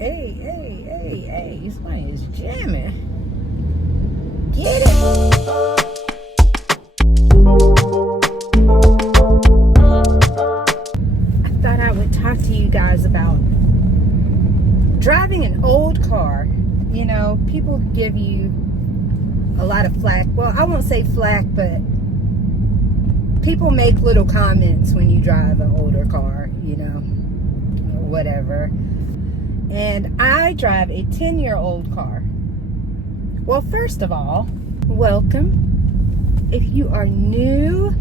Hey, somebody is jamming. Get it! I thought I would talk to you guys about driving an old car. You know, people give you a lot of flack. Well, I won't say flack, but people make little comments when you drive an older car, you know, or whatever. And I drive a 10-year-old car. Well, first of all, welcome. If you are new,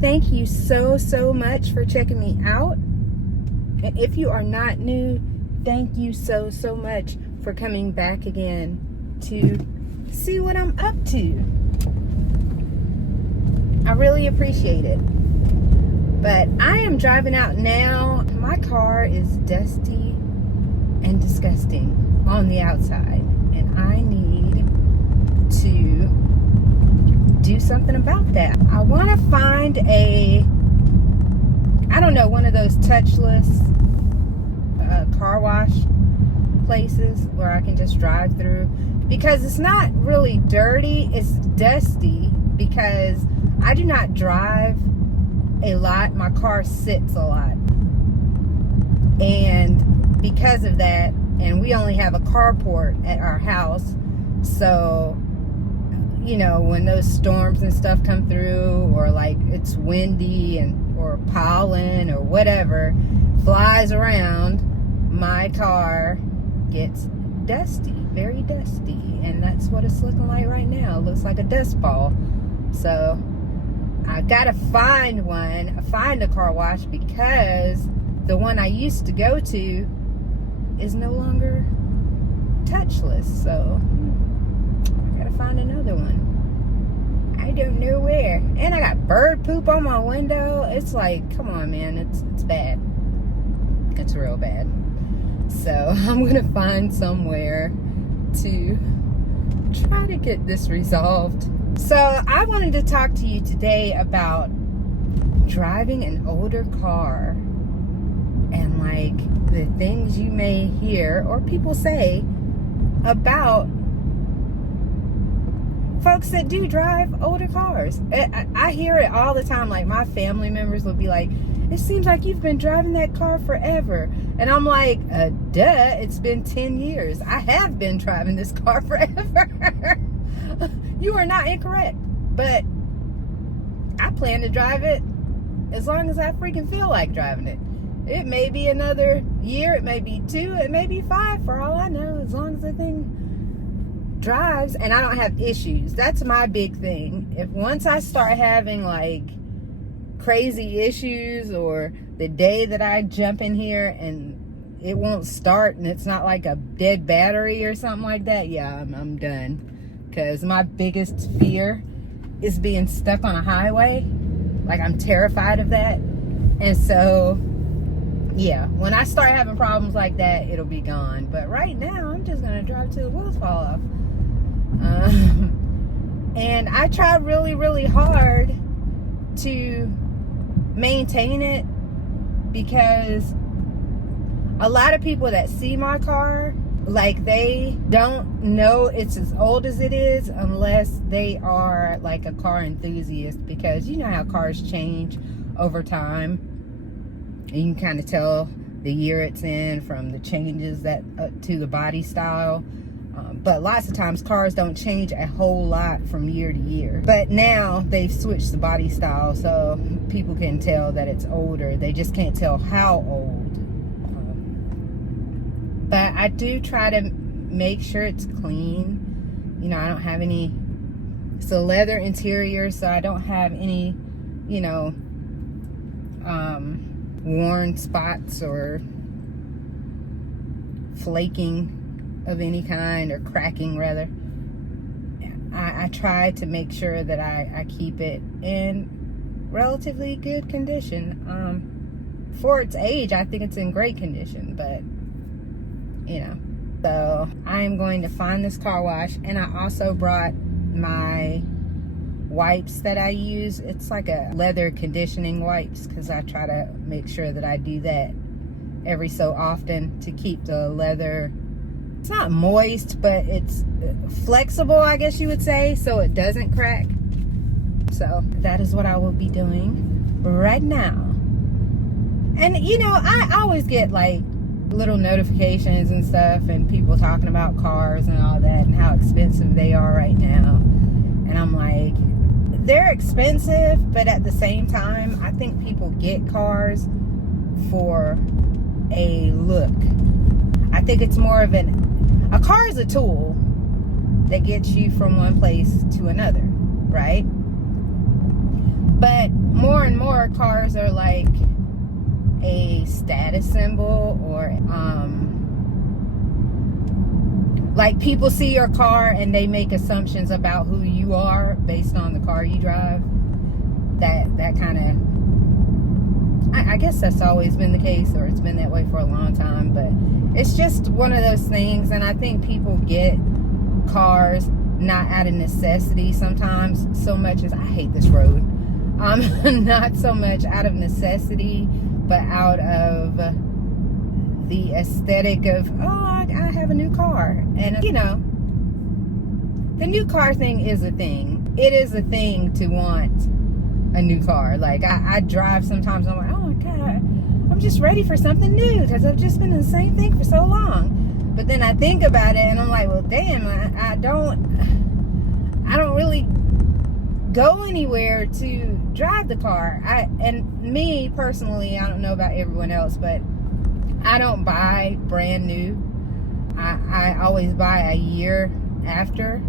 thank you so much for checking me out. And if you are not new, thank you so much for coming back again to see what I'm up to. I really appreciate it. But I am driving out now. My car is dusty and disgusting on the outside, and I need to do something about that. I want to find one of those touchless car wash places where I can just drive through, because it's not really dirty, it's dusty, because I do not drive a lot. My car sits a lot, and because of that, and we only have a carport at our house, so you know, when those storms and stuff come through, or like it's windy or pollen or whatever flies around, my car gets dusty, very dusty, and that's what it's looking like right now. It looks like a dust ball. So I gotta find a car wash, because the one I used to go to is no longer touchless. So I gotta find another one. I don't know where. And I got bird poop on my window. It's like, come on, man, it's bad. It's real bad. So I'm gonna find somewhere to try to get this resolved. So I wanted to talk to you today about driving an older car, and like the things you may hear or people say about folks that do drive older cars. I hear it all the time. Like, my family members will be like, it seems like you've been driving that car forever. And I'm like, duh, it's been 10 years. I have been driving this car forever. You are not incorrect. But I plan to drive it as long as I freaking feel like driving it. It may be another year, it may be 2, it may be 5, for all I know, as long as the thing drives and I don't have issues. That's my big thing. If once I start having like crazy issues, or the day that I jump in here and it won't start and it's not like a dead battery or something like that, yeah, I'm done. Because my biggest fear is being stuck on a highway. Like, I'm terrified of that. And so yeah, when I start having problems like that, it'll be gone. But right now, I'm just gonna drive till the wheels fall off. And I try really hard to maintain it, because a lot of people that see my car, like, they don't know it's as old as it is unless they are like a car enthusiast, because you know how cars change over time. You can kind of tell the year it's in from the changes that to the body style. But lots of times cars don't change a whole lot from year to year. But now they've switched the body style, so people can tell that it's older. They just can't tell how old. But I do try to make sure it's clean. You know, I don't have any, it's a leather interior, so I don't have any, you know, worn spots or flaking of any kind, or cracking rather. I try to make sure that I keep it in relatively good condition. For its age, I think it's in great condition, but you know. So I'm going to find this car wash, and I also brought my wipes that I use. It's like a leather conditioning wipes, because I try to make sure that I do that every so often to keep the leather, it's not moist, but it's flexible, I guess you would say, so it doesn't crack. So that is what I will be doing right now. And you know, I always get like little notifications and stuff, and people talking about cars and all that and how expensive they are right now. And I'm like, they're expensive, but at the same time, I think people get cars for a look. I think it's more of a car is a tool that gets you from one place to another, right? But more and more cars are like a status symbol, or like people see your car and they make assumptions about who you are based on the car you drive. That kind of, I guess that's always been the case, or it's been that way for a long time, but it's just one of those things. And I think people get cars not out of necessity sometimes, so much as, I hate this road, not so much out of necessity, but out of the aesthetic of, oh, I have a new car. And you know, the new car thing is a thing. It is a thing to want a new car. Like I drive sometimes, I'm like, oh my God, I'm just ready for something new because I've just been in the same thing for so long. But then I think about it and I'm like, well, damn, I don't really go anywhere to drive the car. And me personally, I don't know about everyone else, but I don't buy brand new. I always buy a year after,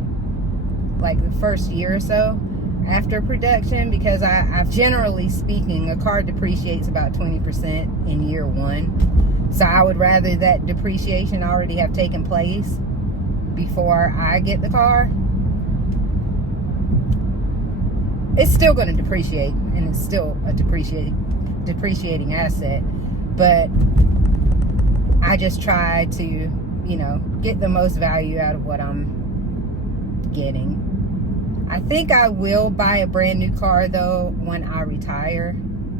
like the first year or so after production, because I've generally speaking, a car depreciates about 20% in year one. So I would rather that depreciation already have taken place before I get the car. It's still going to depreciate, and it's still a depreciating asset, but I just try to, you know, get the most value out of what I'm getting. I think I will buy a brand new car though when I retire.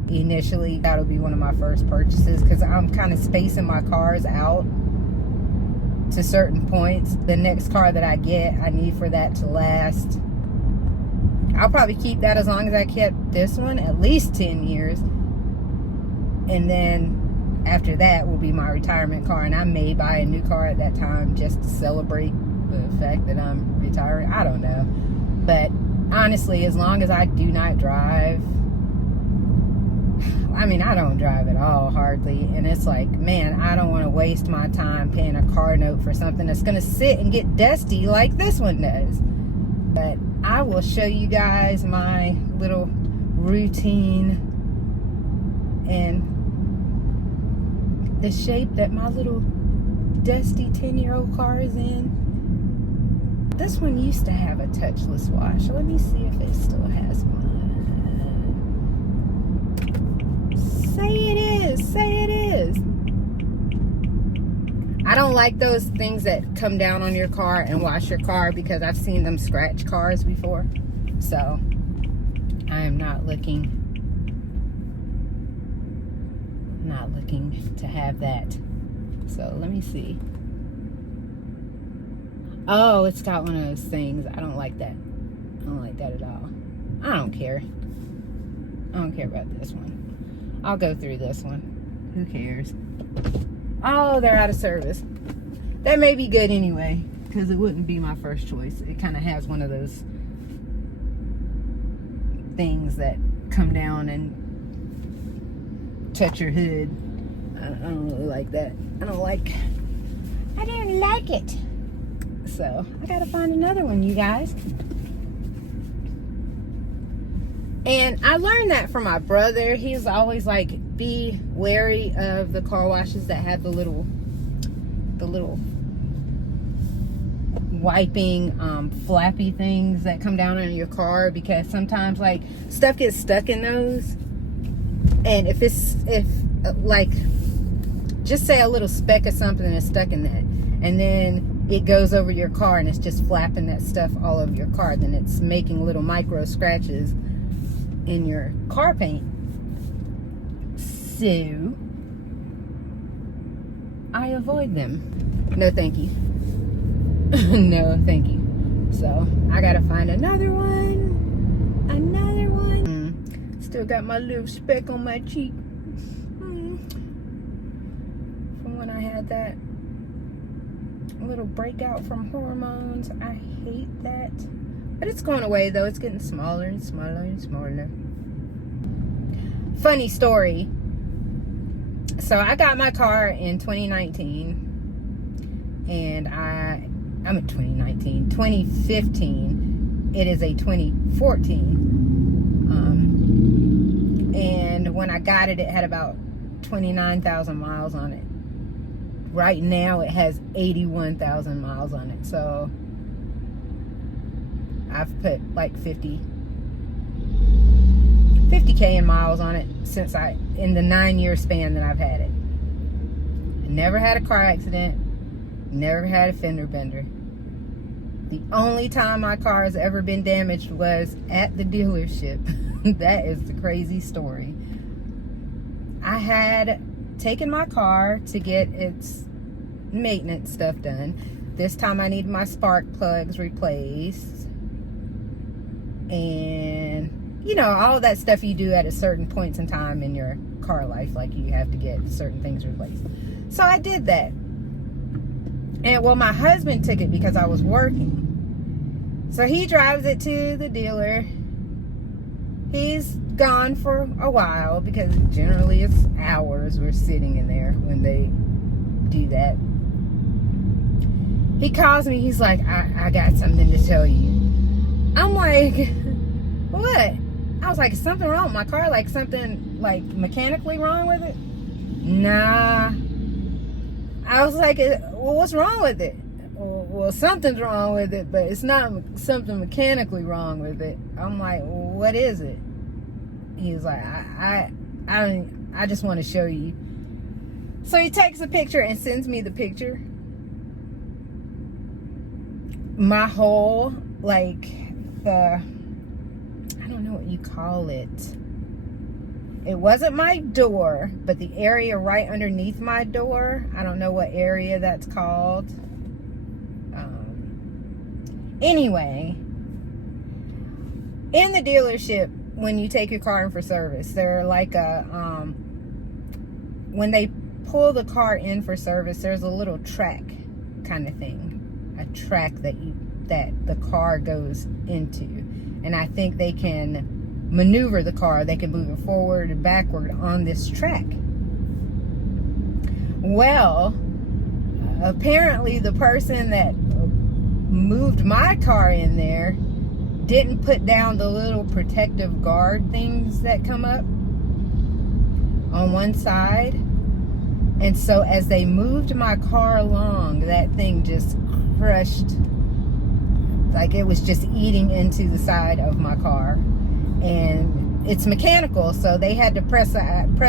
Initially, that'll be one of my first purchases, because I'm kind of spacing my cars out to certain points. The next car that I get, I need for that to last. I'll probably keep that as long as I kept this one, at least 10 years. And then after that will be my retirement car. And I may buy a new car at that time just to celebrate the fact that I'm retiring. I don't know. But honestly, as long as I do not drive, I mean, I don't drive at all, hardly. And it's like, man, I don't want to waste my time paying a car note for something that's going to sit and get dusty like this one does. But I will show you guys my little routine and the shape that my little dusty 10-year-old car is in. This one used to have a touchless wash. Let me see if it still has one. Say it is. Say it is. I don't like those things that come down on your car and wash your car, because I've seen them scratch cars before. So I am not looking to have that. So let me see. Oh, it's got one of those things. I don't like that. I don't like that at all. I don't care. I don't care about this one. I'll go through this one. Who cares? Oh, they're out of service. That may be good anyway, because it wouldn't be my first choice. It kind of has one of those things that come down and touch your hood. I don't really like that. I didn't like it. So I gotta find another one, you guys. And I learned that from my brother. He's always like, be wary of the car washes that have the little wiping flappy things that come down on your car, because sometimes like stuff gets stuck in those. And if like, just say a little speck of something is stuck in that, and then it goes over your car and it's just flapping that stuff all over your car, then it's making little micro scratches in your car paint. So I avoid them. No, thank you. No, thank you. So I gotta find another one. Still got my little speck on my cheek from when I had that little breakout from hormones. I hate that, but it's going away though. It's getting smaller and smaller and smaller. Funny story. So I got my car in 2019, and I'm in 2019, 2015. It is a 2014. And when I got it, it had about 29,000 miles on it. Right now, it has 81,000 miles on it. So I've put like 50K in miles on it since in the 9-year span that I've had it. I never had a car accident, never had a fender bender. The only time my car has ever been damaged was at the dealership. That is the crazy story. I had taken my car to get its maintenance stuff done. This time I needed my spark plugs replaced. And, you know, all of that stuff you do at a certain points in time in your car life. Like you have to get certain things replaced. So I did that. And, well, my husband took it because I was working. So he drives it to the dealer. He's gone for a while because generally it's hours we're sitting in there when they do that. He calls me. He's like, I got something to tell you. I'm like, what? I was like, is something wrong with my car? Like something like mechanically wrong with it? Nah. I was like, well, what's wrong with it? Well, something's wrong with it, but it's not something mechanically wrong with it. I'm like, well, what is it? He's like, I just want to show you. So he takes a picture and sends me the picture. My whole, like, I don't know what you call it. It wasn't my door, but the area right underneath my door. I don't know what area that's called. Anyway, in the dealership, when you take your car in for service, they're like when they pull the car in for service, there's a little track kind of thing, a track that the car goes into, and I think they can maneuver the car. They can move it forward and backward on this track. Well, apparently the person that moved my car in there didn't put down the little protective guard things that come up on one side, and so as they moved my car along, that thing just crushed, like it was just eating into the side of my car. And it's mechanical, so they had to press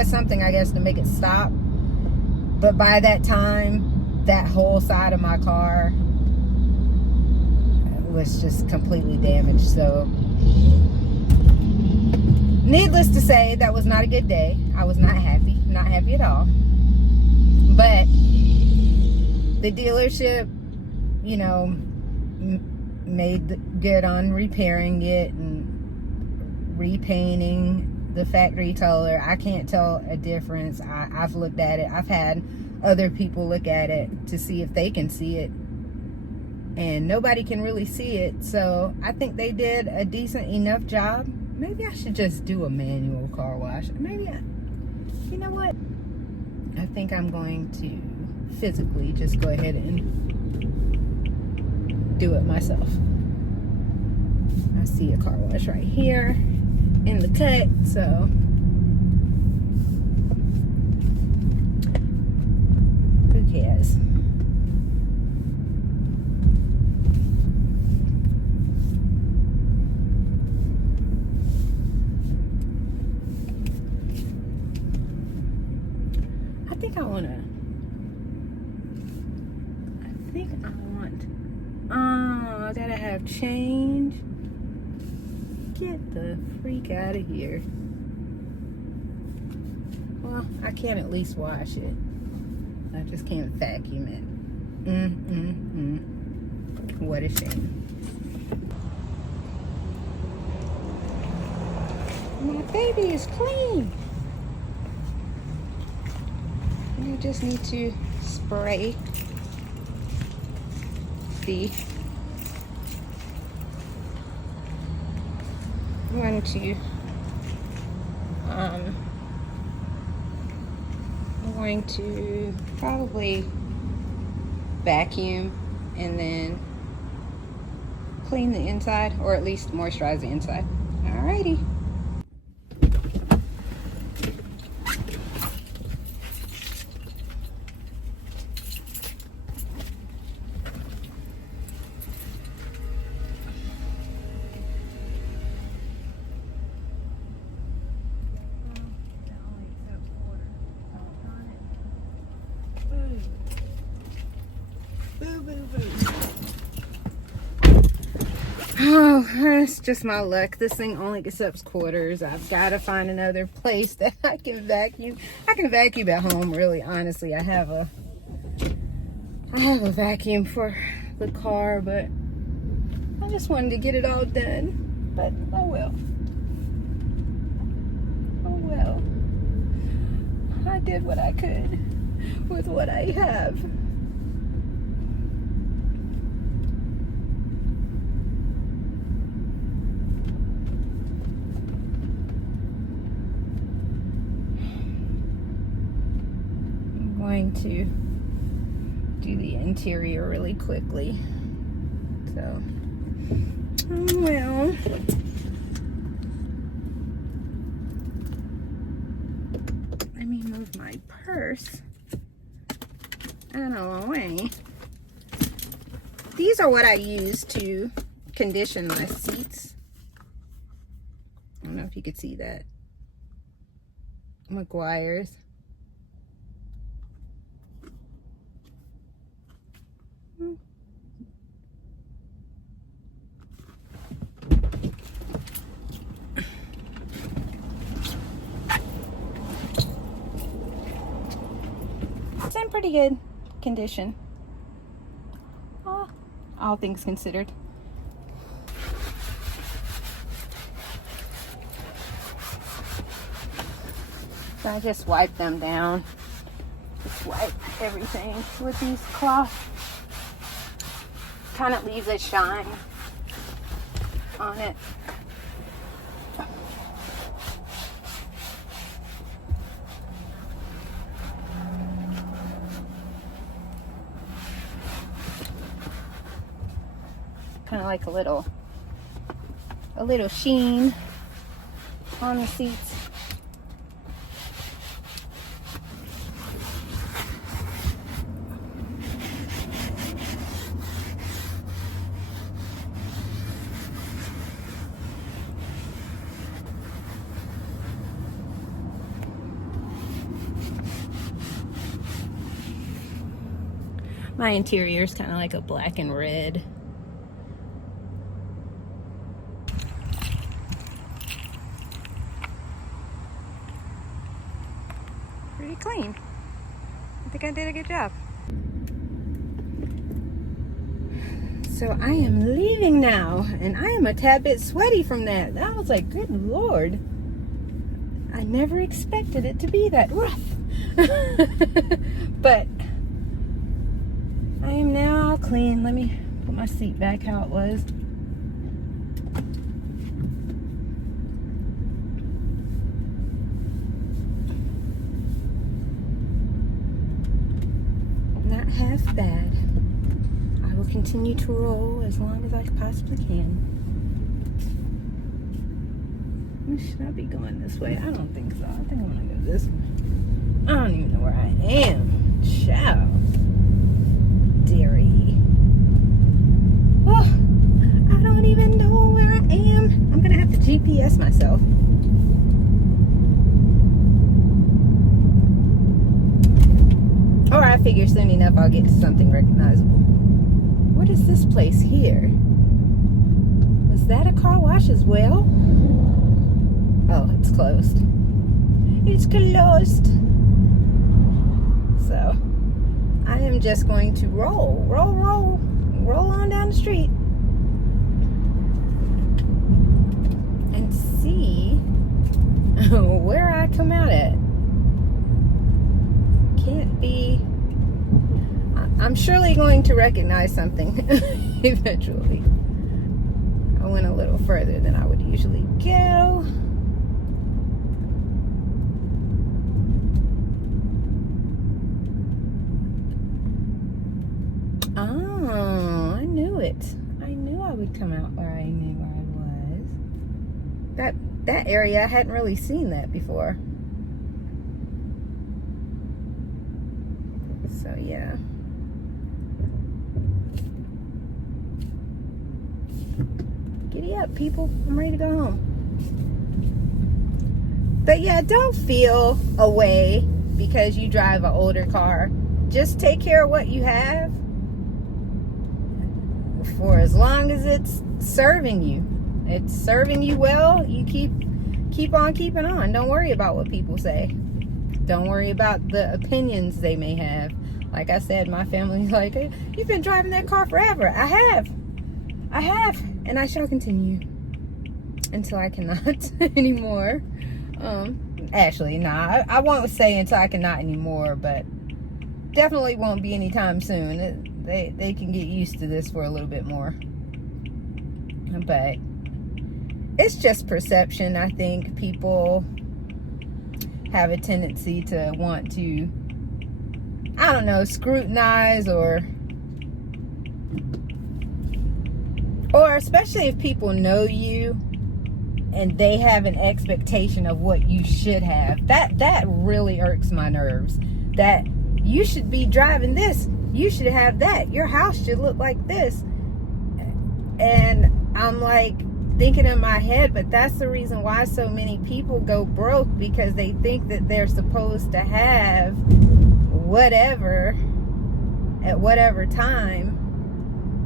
something, I guess, to make it stop. But by that time, that whole side of my car was just completely damaged. So needless to say, that was not a good day. I was not happy at all. But the dealership, you know, made good on repairing it and repainting the factory color. I can't tell a difference. I've looked at it. I've had other people look at it to see if they can see it, and nobody can really see it. So I think they did a decent enough job. Maybe I should just do a manual car wash. You know what? I think I'm going to physically just go ahead and do it myself. I see a car wash right here in the cut, so who cares? I think I want I gotta have change. Get the freak out of here. Well, I can at least wash it. I just can't vacuum it. What a shame. My baby is clean. You just need to spray the I'm going to probably vacuum and then clean the inside, or at least moisturize the inside. Alrighty. Oh, it's just my luck. This thing only accepts quarters. I've got to find another place that I can vacuum. I can vacuum at home, really, honestly. I have a vacuum for the car, but I just wanted to get it all done. But oh well. Oh well. I did what I could with what I have. Going to do the interior really quickly. So, oh well. Let me move my purse out of the way. These are what I use to condition my seats. I don't know if you could see that. McGuire's. It's in pretty good condition, all things considered. So I just wipe them down. Just wipe everything with these cloths. Kind of leaves a shine on it. Kind of like a little sheen on the seats. My interior is kind of like a black and red. Pretty clean. I think I did a good job. So I am leaving now, and I am a tad bit sweaty from that. I was like, good Lord. I never expected it to be that rough. But I am now all clean. Let me put my seat back how it was. Not half bad. I will continue to roll as long as I possibly can. Should I be going this way? I don't think so. I think I'm gonna go this way. I don't even know where I am. Ciao. Dearie. Oh, I don't even know where I am. I'm gonna have to GPS myself. Or I figure soon enough I'll get to something recognizable. What is this place here? Was that a car wash as well? Oh, it's closed. It's closed. So, I am just going to roll on down the street and see where I come out at. Can't be. I'm surely going to recognize something eventually. I went a little further than I would usually go. Oh, I knew it. I knew I would come out where I knew where I was. That area, I hadn't really seen that before. So yeah. Giddy up, people. I'm ready to go home. But yeah, don't feel away because you drive an older car. Just take care of what you have for as long as it's serving you. It's serving you well. You keep on keeping on. Don't worry about what people say. Don't worry about the opinions they may have. Like I said, my family's like, hey, you've been driving that car forever. I have. And I shall continue until I cannot anymore. Actually, nah, I won't say until I cannot anymore, but definitely won't be anytime soon. They can get used to this for a little bit more. But it's just perception. I think people have a tendency to want to, I don't know, scrutinize or especially if people know you and they have an expectation of what you should have. That really irks my nerves. That you should be driving this. You should have that. Your house should look like this. And I'm like thinking in my head, but that's the reason why so many people go broke, because they think that they're supposed to have whatever at whatever time,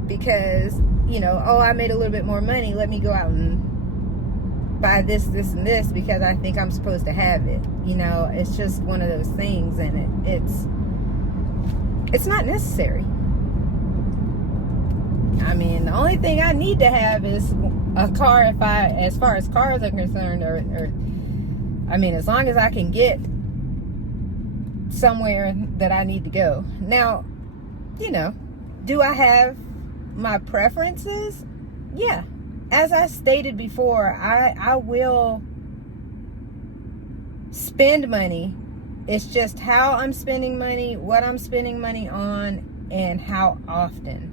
because, you know, oh, I made a little bit more money, let me go out and buy this, and this because I think I'm supposed to have it. You know, it's just one of those things, and it's not necessary. I mean, the only thing I need to have is a car, as far as cars are concerned, or I mean, as long as I can get somewhere that I need to go. Now, you know, do I have my preferences? Yeah. As I stated before, I will spend money. It's just how I'm spending money, what I'm spending money on, and how often.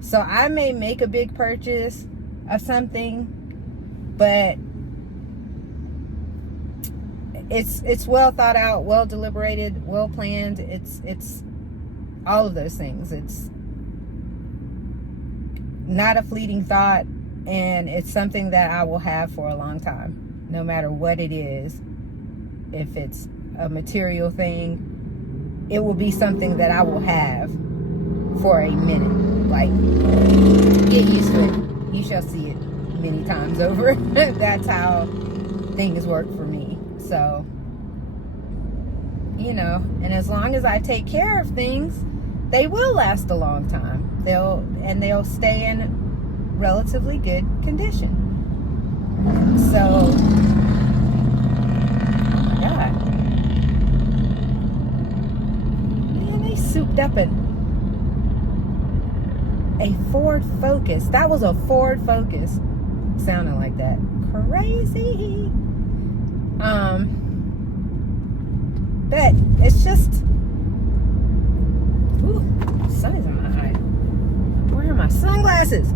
So I may make a big purchase of something, but it's well thought out, well deliberated, well planned. It's all of those things. It's not a fleeting thought, and it's something that I will have for a long time, no matter what it is. If it's a material thing, it will be something that I will have for a minute. Like, get used to it. You shall see it many times over. That's how things work for me. So, you know, and as long as I take care of things, they will last a long time. They'll stay in relatively good condition. So, oh my God. Man, they souped up a Ford Focus. That was a Ford Focus. Sounding like that. Crazy. But it's just, ooh, sun's in my eye. Where are my sunglasses?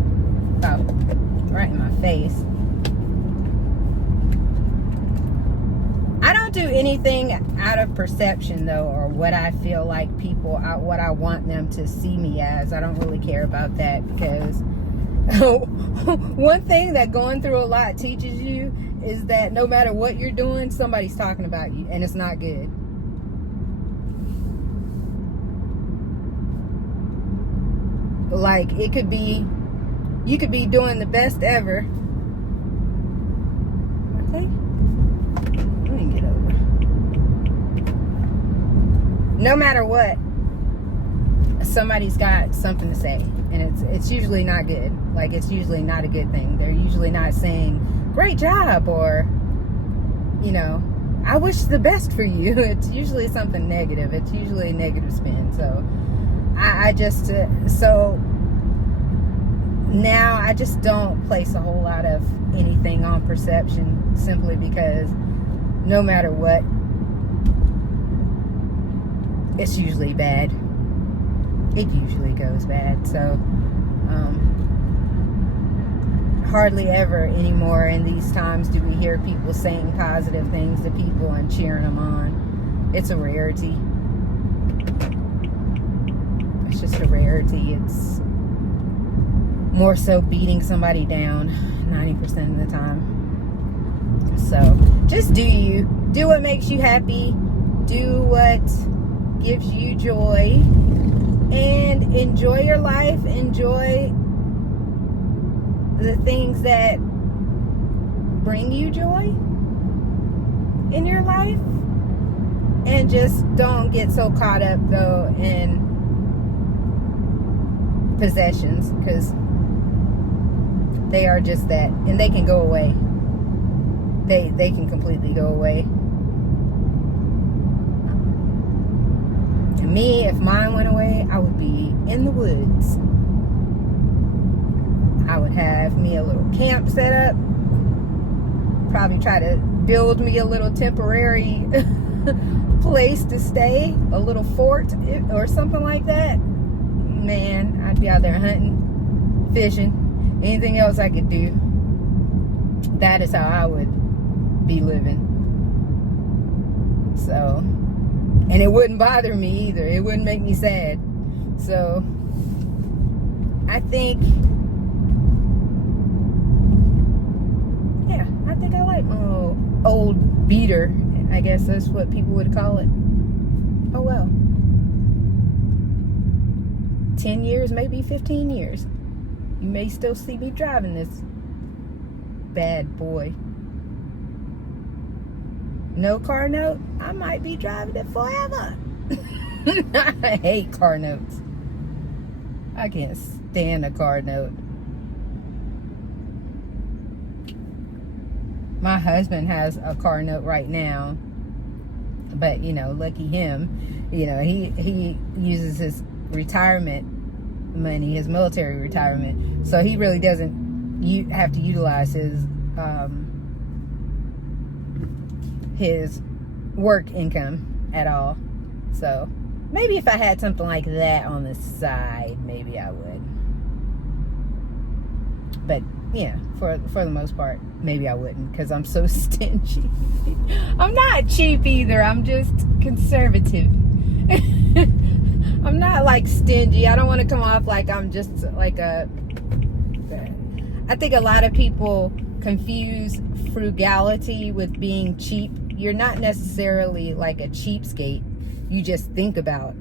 Oh, right in my face. I don't do anything out of perception, though, or what I feel like people, what I want them to see me as. I don't really care about that, because one thing that going through a lot teaches you is that no matter what you're doing, somebody's talking about you, and it's not good. Like, it could be, you could be doing the best ever. Okay. Let me get over. No matter what, somebody's got something to say, and it's usually not good. Like, it's usually not a good thing. They're usually not saying great job, or, you know, I wish the best for you. It's usually something negative. It's usually a negative spin. So I just so now I just don't place a whole lot of anything on perception, simply because no matter what, it's usually bad. It usually goes bad. So hardly ever anymore in these times do we hear people saying positive things to people and cheering them on. It's a rarity. It's just a rarity. It's more so beating somebody down 90% of the time. So just do you. Do what makes you happy. Do what gives you joy. And enjoy your life. Enjoy the things that bring you joy in your life. And just don't get so caught up, though, in possessions, because they are just that, and they can go away. They can completely go away. And me, if mine went away, I would be in the woods. I would have me a little camp set up. Probably try to build me a little temporary place to stay, a little fort or something like that. Man, I'd be out there hunting, fishing, anything else I could do. That is how I would be living. So, and it wouldn't bother me either. It wouldn't make me sad. So, I think I like my old beater. I guess that's what people would call it. Oh well. 10 years, maybe 15 years. You may still see me driving this bad boy. No car note, I might be driving it forever. I hate car notes. I can't stand a car note. My husband has a car note right now, but you know, lucky him, you know, he uses his retirement money, his military retirement, so he really doesn't have to utilize his work income at all. So maybe if I had something like that on the side, maybe I would. But yeah, for the most part, maybe I wouldn't, because I'm so stingy. I'm not cheap either. I'm just conservative. I'm not like stingy. I don't want to come off like I'm just like a... I think a lot of people confuse frugality with being cheap. You're not necessarily like a cheapskate. You just think about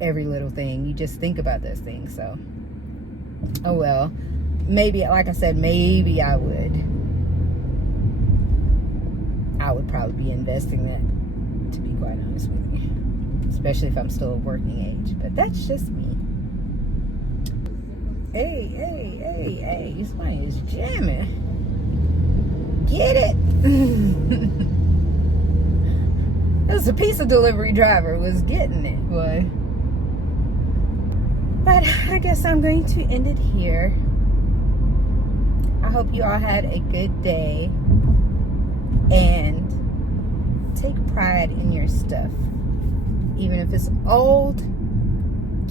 every little thing. You just think about those things. So, oh well. Maybe, like I said, maybe I would probably be investing that, to be quite honest with you. Especially if I'm still a working age. But that's just me. Hey, somebody is jamming. Get it? It was a pizza delivery driver was getting it, boy. But I guess I'm going to end it here. I hope you all had a good day, and take pride in your stuff. Even if it's old,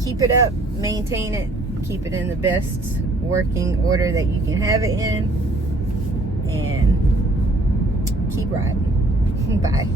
keep it up, maintain it, keep it in the best working order that you can have it in, and keep riding. Bye.